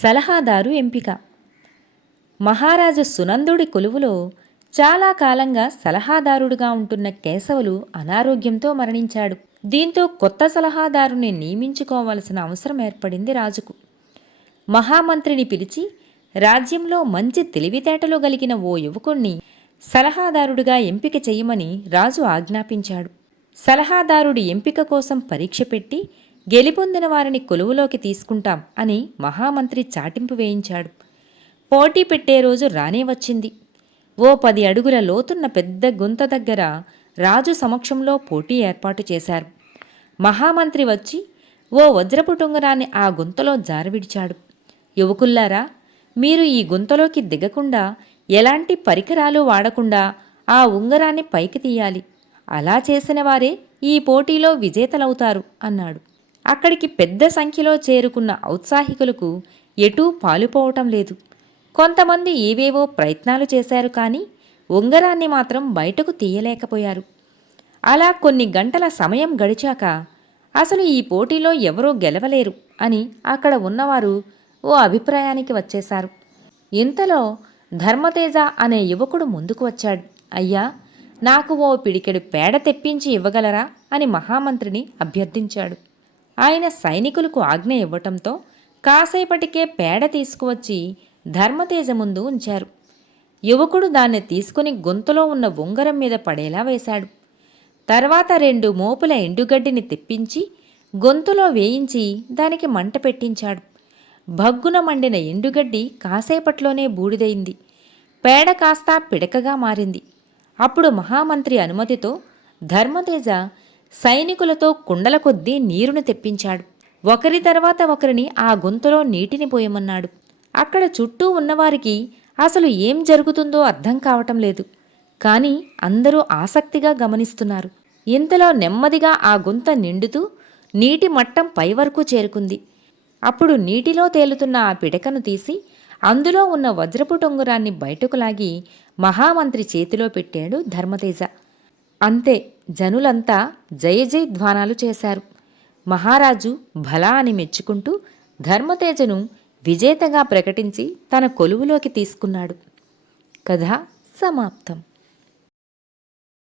సలహాదారు ఎంపిక. మహారాజు సునందుడి కొలువులో చాలా కాలంగా సలహాదారుడుగా ఉంటున్న కేశవులు అనారోగ్యంతో మరణించాడు. దీంతో కొత్త సలహాదారుని నియమించుకోవలసిన అవసరం ఏర్పడింది రాజుకు. మహామంత్రిని పిలిచి రాజ్యంలో మంచి తెలివితేటలు కలిగిన ఓ యువకుణ్ణి సలహాదారుడిగా ఎంపిక చేయమని రాజు ఆజ్ఞాపించాడు. సలహాదారుడి ఎంపిక కోసం పరీక్ష పెట్టి గెలిపొందిన వారిని కొలువులోకి తీసుకుంటాం అని మహామంత్రి చాటింపు వేయించాడు. పోటీ పెట్టే రోజు రానే వచ్చింది. ఓ పది అడుగుల లోతున్న పెద్ద గుంత దగ్గర రాజు సమక్షంలో పోటీ ఏర్పాటు చేశారు. మహామంత్రి వచ్చి ఓ వజ్రపు టుంగరాన్ని ఆ గుంతలో జారవిడిచాడు. యువకుల్లారా మీరు ఈ గుంతలోకి దిగకుండా ఎలాంటి పరికరాలు వాడకుండా ఆ ఉంగరాన్ని పైకి తీయాలి. అలా చేసిన వారే ఈ పోటీలో విజేతలవుతారు అన్నాడు. అక్కడికి పెద్ద సంఖ్యలో చేరుకున్న ఔత్సాహికులకు ఎటూ పాలుపోవటం లేదు. కొంతమంది ఏవేవో ప్రయత్నాలు చేశారు కానీ ఉంగరాన్ని మాత్రం బయటకు తీయలేకపోయారు. అలా కొన్ని గంటల సమయం గడిచాక అసలు ఈ పోటీలో ఎవరూ గెలవలేరు అని అక్కడ ఉన్నవారు ఓ అభిప్రాయానికి వచ్చేశారు. ఇంతలో ధర్మతేజ అనే యువకుడు ముందుకు వచ్చాడు. అయ్యా నాకు ఓ పిడికెడు పేడ తెప్పించి ఇవ్వగలరా అని మహామంత్రిని అభ్యర్థించాడు. ఆయన సైనికులకు ఆజ్ఞ ఇవ్వటంతో కాసేపటికే పేడ తీసుకువచ్చి ధర్మతేజ ముందు ఉంచారు. యువకుడు దాన్ని తీసుకుని గొంతులో ఉన్న ఉంగరం మీద పడేలా వేశాడు. తర్వాత రెండు మోపుల ఎండుగడ్డిని తెప్పించి గొంతులో వేయించి దానికి మంట పెట్టించాడు. భగ్గున మండిన ఎండుగడ్డి కాసేపట్లోనే బూడిదైంది. పేడ కాస్త పిడకగా మారింది. అప్పుడు మహామంత్రి అనుమతితో ధర్మతేజ సైనికులతో కుండల కొద్దీ నీరును తెప్పించాడు. ఒకరి తర్వాత ఒకరిని ఆ గుంతలో నీటిని పోయమన్నాడు. అక్కడ చుట్టూ ఉన్నవారికి అసలు ఏం జరుగుతుందో అర్థం కావటం లేదు. కానీ అందరూ ఆసక్తిగా గమనిస్తున్నారు. ఇంతలో నెమ్మదిగా ఆ గుంత నిండుతూ నీటి మట్టం పై వరకు చేరుకుంది. అప్పుడు నీటిలో తేలుతున్న ఆ పిడకను తీసి అందులో ఉన్న వజ్రపు టొంగురాన్ని బయటకు లాగి మహామంత్రి చేతిలో పెట్టాడు ధర్మతేజ. అంతే జనులంతా జయ జయ ధ్వానాలు చేశారు. మహారాజు భలా అని మెచ్చుకుంటూ ధర్మతేజను విజేతగా ప్రకటించి తన కొలువులోకి తీసుకున్నాడు. కథ సమాప్తం.